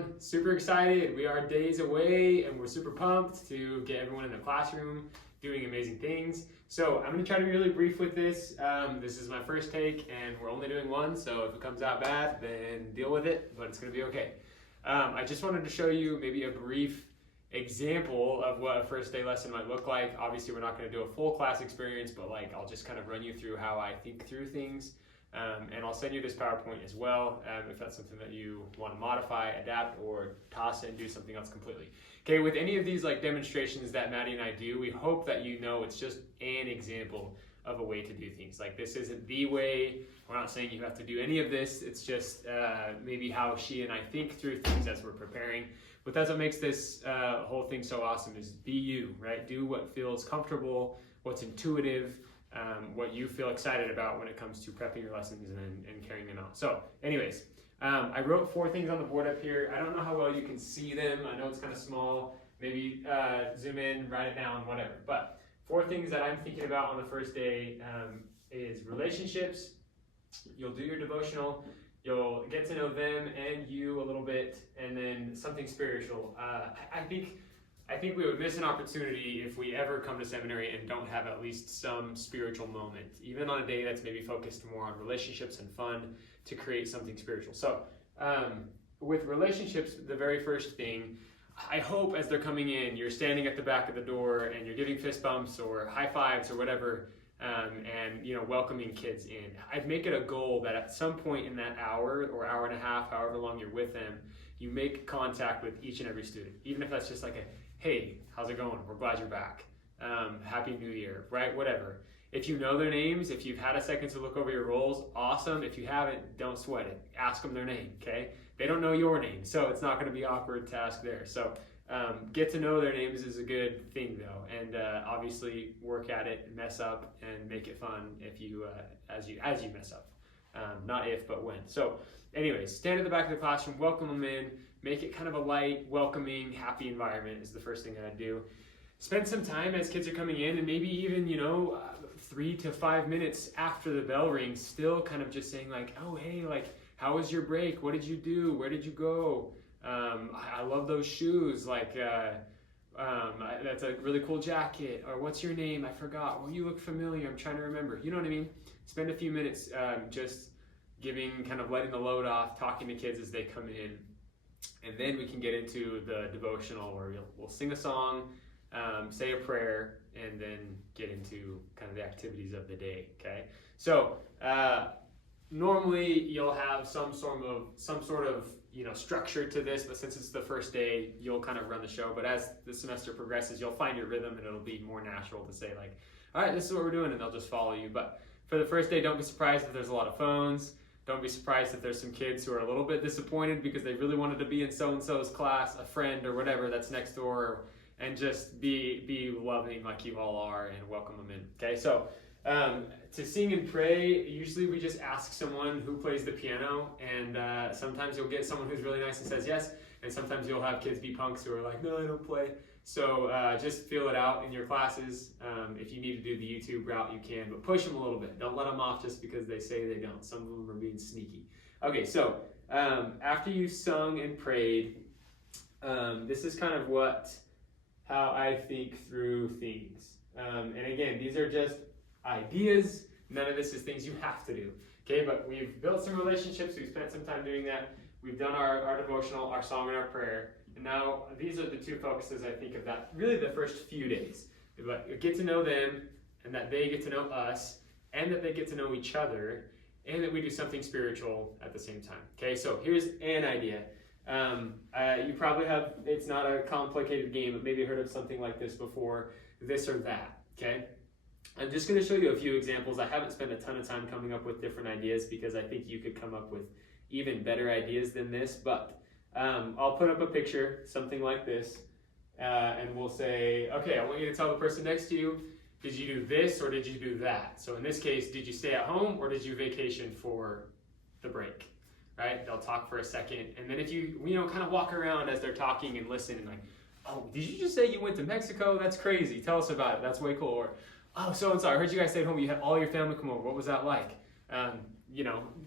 everyone. Super excited. We are days away and we're super pumped to get everyone in the classroom doing amazing things. So I'm going to try to be really brief with this. This is my first take and we're only doing one, so if it comes out bad, then deal with it, but it's going to be okay. I just wanted to show you maybe a brief example of what a first day lesson might look like. Obviously, we're not going to do a full class experience, but I'll just kind of run you through how I think through things. And I'll send you this PowerPoint as well, if that's something that you want to modify, adapt, or toss and do something else completely. Okay, with any of these demonstrations that Maddie and I do, we hope that you know it's just an example of a way to do things. This isn't the way. We're not saying you have to do any of this. It's just maybe how she and I think through things as we're preparing. But that's what makes this whole thing so awesome is be you, right? Do what feels comfortable, what's intuitive, what you feel excited about when it comes to prepping your lessons and carrying them out. So anyways, I wrote 4 things on the board up here. I don't know how well you can see them. I know it's kind of small. Maybe zoom in, write it down, whatever. But 4 things that I'm thinking about on the first day is relationships. You'll do your devotional. You'll get to know them and you a little bit, and then something spiritual. I think we would miss an opportunity if we ever come to seminary and don't have at least some spiritual moment, even on a day that's maybe focused more on relationships and fun, to create something spiritual. So with relationships, the very first thing, I hope as they're coming in, you're standing at the back of the door and you're giving fist bumps or high fives or whatever, and welcoming kids in. I'd make it a goal that at some point in that hour or hour and a half, however long you're with them, you make contact with each and every student, even if that's just like a, hey, how's it going? We're glad you're back. Happy New Year, right? Whatever. If you know their names, if you've had a second to look over your roles, awesome. If you haven't, don't sweat it. Ask them their name, okay? They don't know your name, so it's not going to be awkward to ask theirs. So get to know their names is a good thing, though, and obviously work at it, mess up, and make it fun if you as you mess up. Not if, but when. So anyways, stand at the back of the classroom, welcome them in, make it kind of a light, welcoming, happy environment is the first thing that I do. Spend some time as kids are coming in, and maybe even 3 to 5 minutes after the bell rings, still kind of just saying oh hey, how was your break? What did you do? Where did you go? I love those shoes. That's a really cool jacket. Or what's your name? I forgot. Well, you look familiar. I'm trying to remember. You know what I mean? Spend a few minutes just letting the load off, talking to kids as they come in. And then we can get into the devotional where we'll sing a song, say a prayer, and then get into kind of the activities of the day, okay? So normally you'll have some sort of structure to this, but since it's the first day, you'll kind of run the show. But as the semester progresses, you'll find your rhythm and it'll be more natural to say all right, this is what we're doing, and they'll just follow you. But for the first day, don't be surprised if there's a lot of phones. Don't be surprised if there's some kids who are a little bit disappointed because they really wanted to be in so-and-so's class, a friend or whatever that's next door, and just be loving like you all are and welcome them in. Okay, so to sing and pray, usually we just ask someone who plays the piano, and sometimes you'll get someone who's really nice and says yes, and sometimes you'll have kids be punks who are like, no, I don't play. So just feel it out in your classes. If you need to do the YouTube route, you can, but push them a little bit. Don't let them off just because they say they don't. Some of them are being sneaky. Okay, so after you've sung and prayed, this is kind of how I think through things. And again, these are just ideas. None of this is things you have to do. Okay, but we've built some relationships. We've spent some time doing that. We've done our devotional, our song, and our prayer. And now these are the 2 focuses I think of that really the first few days. Get to know them, and that they get to know us, and that they get to know each other, and that we do something spiritual at the same time. Okay, so here's an idea. You probably have, it's not a complicated game, but maybe heard of something like this before, this or that, okay? I'm just going to show you a few examples. I haven't spent a ton of time coming up with different ideas because I think you could come up with even better ideas than this, but I'll put up a picture, something like this, and we'll say, okay, I want you to tell the person next to you, did you do this or did you do that? So in this case, did you stay at home or did you vacation for the break? Right? They'll talk for a second, and then if you kind of walk around as they're talking and listen and oh, did you just say you went to Mexico? That's crazy. Tell us about it. That's way cool. Or, oh, so-and-so, I heard you guys stayed home. You had all your family come over. What was that like?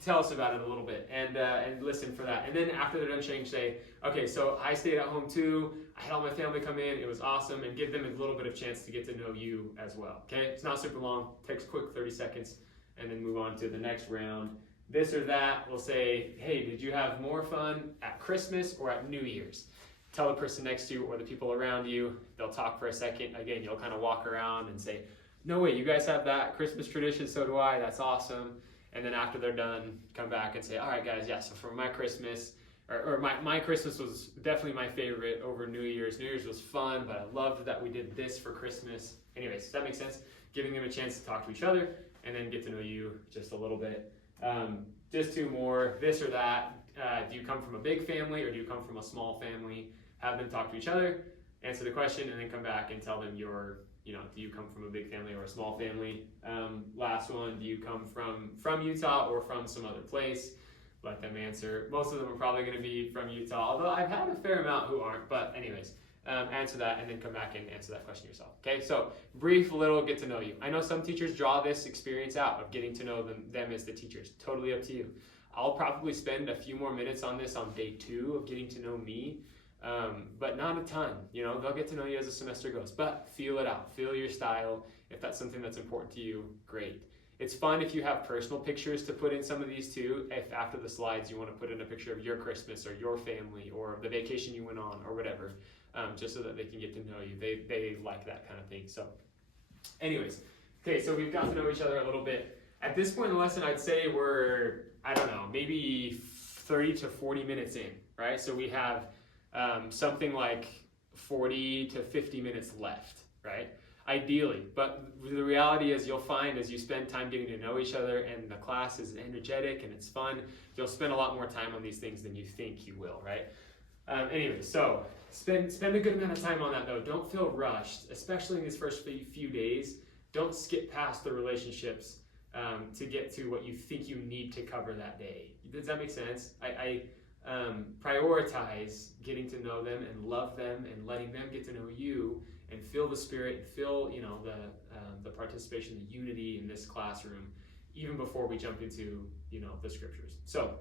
tell us about it a little bit and listen for that. And then after they're done sharing, say, okay, so I stayed at home too. I had all my family come in. It was awesome, and give them a little bit of chance to get to know you as well. Okay, it's not super long. Takes a quick 30 seconds, and then move on to the next round. This or that. We'll say, hey, did you have more fun at Christmas or at New Year's? Tell the person next to you or the people around you. They'll talk for a second. Again, you'll kind of walk around and say, no way, you guys have that Christmas tradition, so do I. That's awesome. And then after they're done, come back and say, all right, guys, yeah, so for my Christmas, my Christmas was definitely my favorite over New Year's. New Year's was fun, but I loved that we did this for Christmas. Anyways, does that make sense? Giving them a chance to talk to each other and then get to know you just a little bit. Just two more, this or that. Do you come from a big family or do you come from a small family? Have them talk to each other, answer the question, and then come back and tell them do you come from a big family or a small family? Last one, do you come from Utah or from some other place? Let them answer. Most of them are probably going to be from Utah, although I've had a fair amount who aren't, but anyways, answer that and then come back and answer that question yourself. Okay, so brief little get to know you. I know some teachers draw this experience out of getting to know them as the teachers. Totally up to you. I'll probably spend a few more minutes on this on day 2 of getting to know me. But not a ton, they'll get to know you as the semester goes, but feel it out, feel your style. If that's something that's important to you, great. It's fun if you have personal pictures to put in some of these too. If after the slides you want to put in a picture of your Christmas or your family or the vacation you went on or whatever, just so that they can get to know you. They like that kind of thing. So anyways, okay, so we've got to know each other a little bit. At this point in the lesson, I'd say we're, maybe 30 to 40 minutes in, right? So we have something like 40 to 50 minutes left, right? Ideally, but the reality is you'll find as you spend time getting to know each other and the class is energetic and it's fun, you'll spend a lot more time on these things than you think you will, right? Anyway, so spend a good amount of time on that though. Don't feel rushed, especially in these first few days. Don't skip past the relationships to get to what you think you need to cover that day. Does that make sense? I prioritize getting to know them and love them and letting them get to know you and feel the spirit and feel the participation, the unity in this classroom even before we jump into the scriptures. So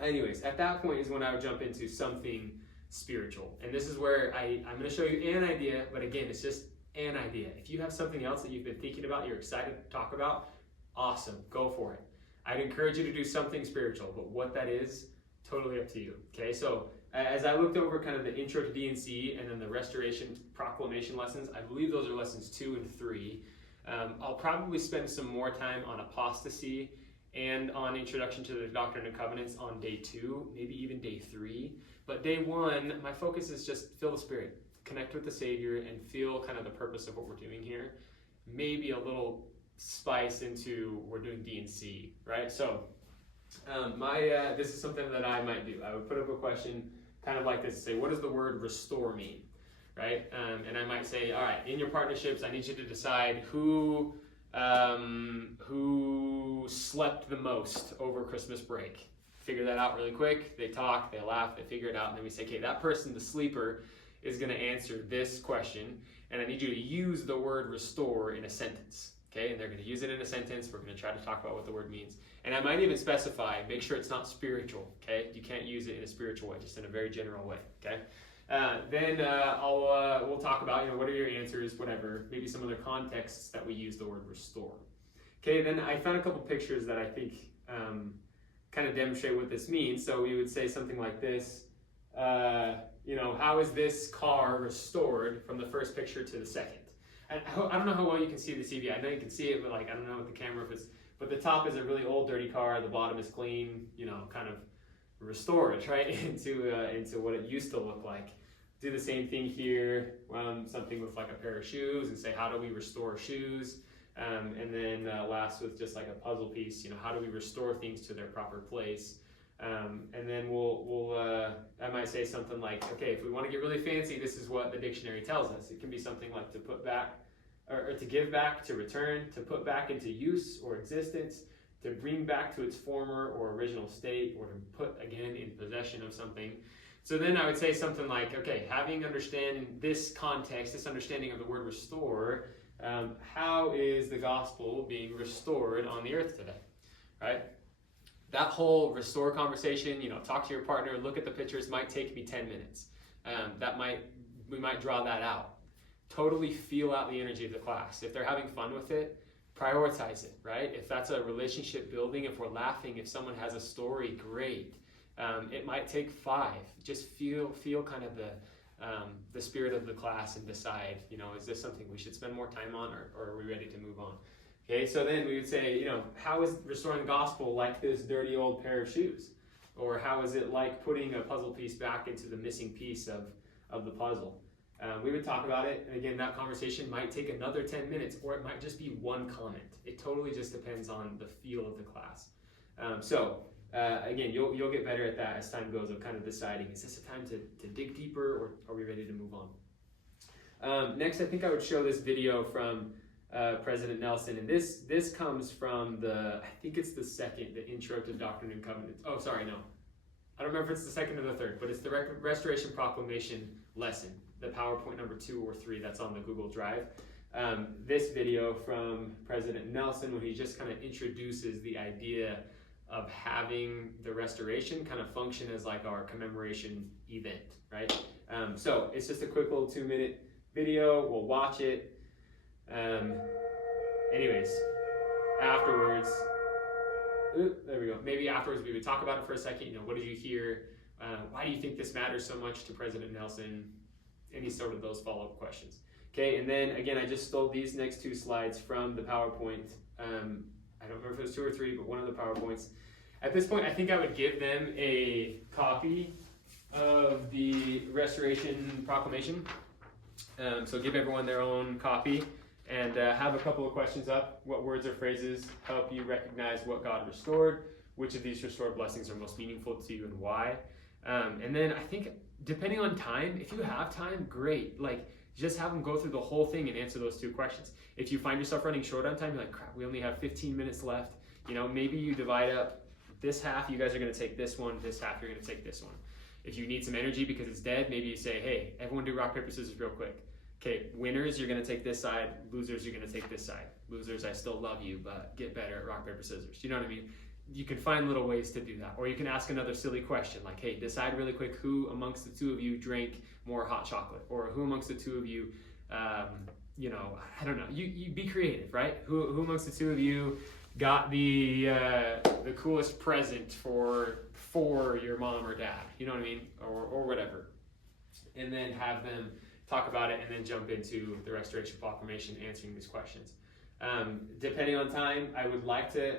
anyways, at that point is when I would jump into something spiritual, and this is where I'm going to show you an idea, but again, it's just an idea. If you have something else that you've been thinking about, you're excited to talk about, awesome, go for it. I'd encourage you to do something spiritual, but what that is, totally up to you. Okay, so as I looked over kind of the intro to D&C and then the restoration proclamation lessons, I believe those are lessons 2 and 3. I'll probably spend some more time on apostasy and on introduction to the Doctrine and Covenants on day 2, maybe even day 3. But day 1, my focus is just feel the Spirit, connect with the Savior, and feel kind of the purpose of what we're doing here. Maybe a little spice into we're doing D&C, right? So this is something that I might do. I would put up a question kind of like this, say, what does the word restore mean, right? And I might say, all right, in your partnerships, I need you to decide who slept the most over Christmas break. Figure that out really quick. They talk, they laugh, they figure it out, and then we say, okay, that person, the sleeper, is going to answer this question, and I need you to use the word restore in a sentence. Okay, and they're going to use it in a sentence. We're going to try to talk about what the word means. And I might even specify, make sure it's not spiritual, okay? You can't use it in a spiritual way, just in a very general way, okay? Then we'll talk about, what are your answers, whatever, maybe some other contexts that we use the word restore. Okay, then I found a couple pictures that I think kind of demonstrate what this means. So we would say something like this, how is this car restored from the first picture to the second? And I don't know how well you can see the CV. I know you can see it, but I don't know with the camera if it's, but the top is a really old, dirty car. The bottom is clean, kind of restore it, right, into what it used to look like. Do the same thing here, something with like a pair of shoes and say, how do we restore shoes? And then last with just like a puzzle piece, how do we restore things to their proper place? And then I might say something like, okay, if we want to get really fancy, this is what the dictionary tells us. It can be something like to put back, or to give back, to return, to put back into use or existence, to bring back to its former or original state, or to put again in possession of something. So then I would say something like, okay, having understand this context, this understanding of the word restore, how is the gospel being restored on the earth today, right? that whole restore conversation, talk to your partner, look at the pictures, might take me 10 minutes. We might draw that out. Totally feel out the energy of the class. If they're having fun with it, prioritize it, right? If that's a relationship building, if we're laughing, if someone has a story, great. It might take 5. Just feel kind of the spirit of the class and decide, is this something we should spend more time on, or are we ready to move on? Okay, so then we would say, how is restoring the gospel like this dirty old pair of shoes? Or how is it like putting a puzzle piece back into the missing piece of the puzzle? We would talk about it, and again, that conversation might take another 10 minutes, or it might just be one comment. It totally just depends on the feel of the class. Again, you'll get better at that as time goes, of kind of deciding, is this a time to dig deeper, or are we ready to move on? Next, I think I would show this video from President Nelson, and this comes from I think it's the intro to Doctrine and Covenants. Oh, sorry, no. I don't remember if it's the second or the third, but it's the Restoration Proclamation lesson, the PowerPoint number 2 or 3 that's on the Google Drive. This video from President Nelson, when he just kind of introduces the idea of having the restoration kind of function as like our commemoration event, right? So it's just a quick little 2-minute video. We'll watch it. Anyways, afterwards, there we go. Maybe afterwards we would talk about it for a second. What did you hear? Why do you think this matters so much to President Nelson? Any sort of those follow-up questions. Okay, and then again, I just stole these next 2 slides from the PowerPoint. I don't remember if it was 2 or 3, but one of the PowerPoints. At this point, I think I would give them a copy of the Restoration Proclamation. So give everyone their own copy, and have a couple of questions up. What words or phrases help you recognize what God restored? Which of these restored blessings are most meaningful to you, and why? And then I think, depending on time, if you have time, great. Just have them go through the whole thing and answer those 2 questions. If you find yourself running short on time, you're like, crap, we only have 15 minutes left. Maybe you divide up this half, you guys are going to take this one, this half, you're going to take this one. If you need some energy because it's dead, maybe you say, hey, everyone do rock, paper, scissors real quick. Okay, winners, you're going to take this side. Losers, you're going to take this side. Losers, I still love you, but get better at rock, paper, scissors. You know what I mean? You can find little ways to do that. Or you can ask another silly question like, hey, decide really quick who amongst the 2 of you drank more hot chocolate, or who amongst the 2 of you, I don't know. You be creative, right? Who amongst the 2 of you got the coolest present for your mom or dad? You know what I mean? Or whatever. And then have them talk about it, and then jump into the Restoration Proclamation, answering these questions. Depending on time, I would like to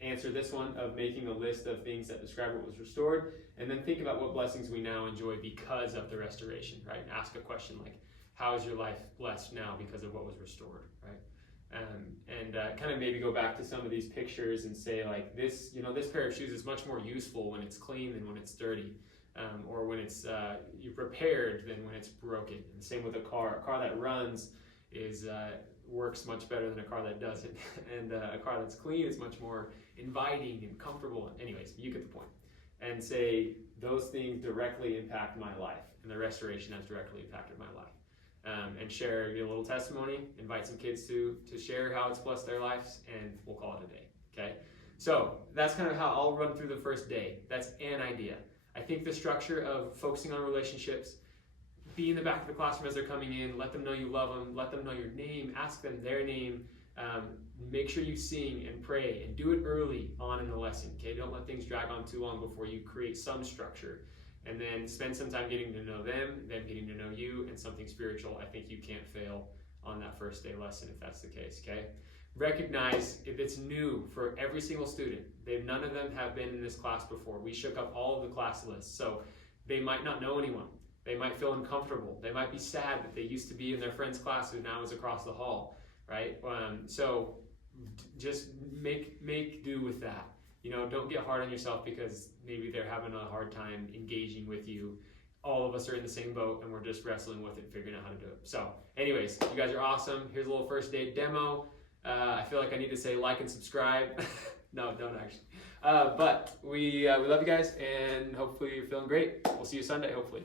answer this one of making a list of things that describe what was restored, and then think about what blessings we now enjoy because of the restoration, right? And ask a question like, how is your life blessed now because of what was restored, right? And kind of maybe go back to some of these pictures and say like, this pair of shoes is much more useful when it's clean than when it's dirty, or when it's you've repaired than when it's broken. And the same with a car. A car that runs works much better than a car that doesn't, and a car that's clean is much more inviting and comfortable. Anyways, you get the point. And say those things directly impact my life, and the restoration has directly impacted my life. And share your little testimony, invite some kids to share how it's blessed their lives, and we'll call it a day, okay? So that's kind of how I'll run through the first day. That's an idea. I think the structure of focusing on relationships, be in the back of the classroom as they're coming in, let them know you love them, let them know your name, ask them their name, make sure you sing and pray, and do it early on in the lesson, okay? Don't let things drag on too long before you create some structure. And then spend some time getting to know them getting to know you, and something spiritual. I think you can't fail on that first day lesson if that's the case, okay? Recognize if it's new for every single student. None of them have been in this class before. We shook up all of the class lists, so they might not know anyone. They might feel uncomfortable. They might be sad that they used to be in their friend's class who now is across the hall, right? So just make do with that. Don't get hard on yourself because maybe they're having a hard time engaging with you. All of us are in the same boat, and we're just wrestling with it, figuring out how to do it. So anyways, you guys are awesome. Here's a little first day demo. I feel like I need to say like and subscribe. No, don't actually. But we love you guys, and hopefully you're feeling great. We'll see you Sunday, hopefully.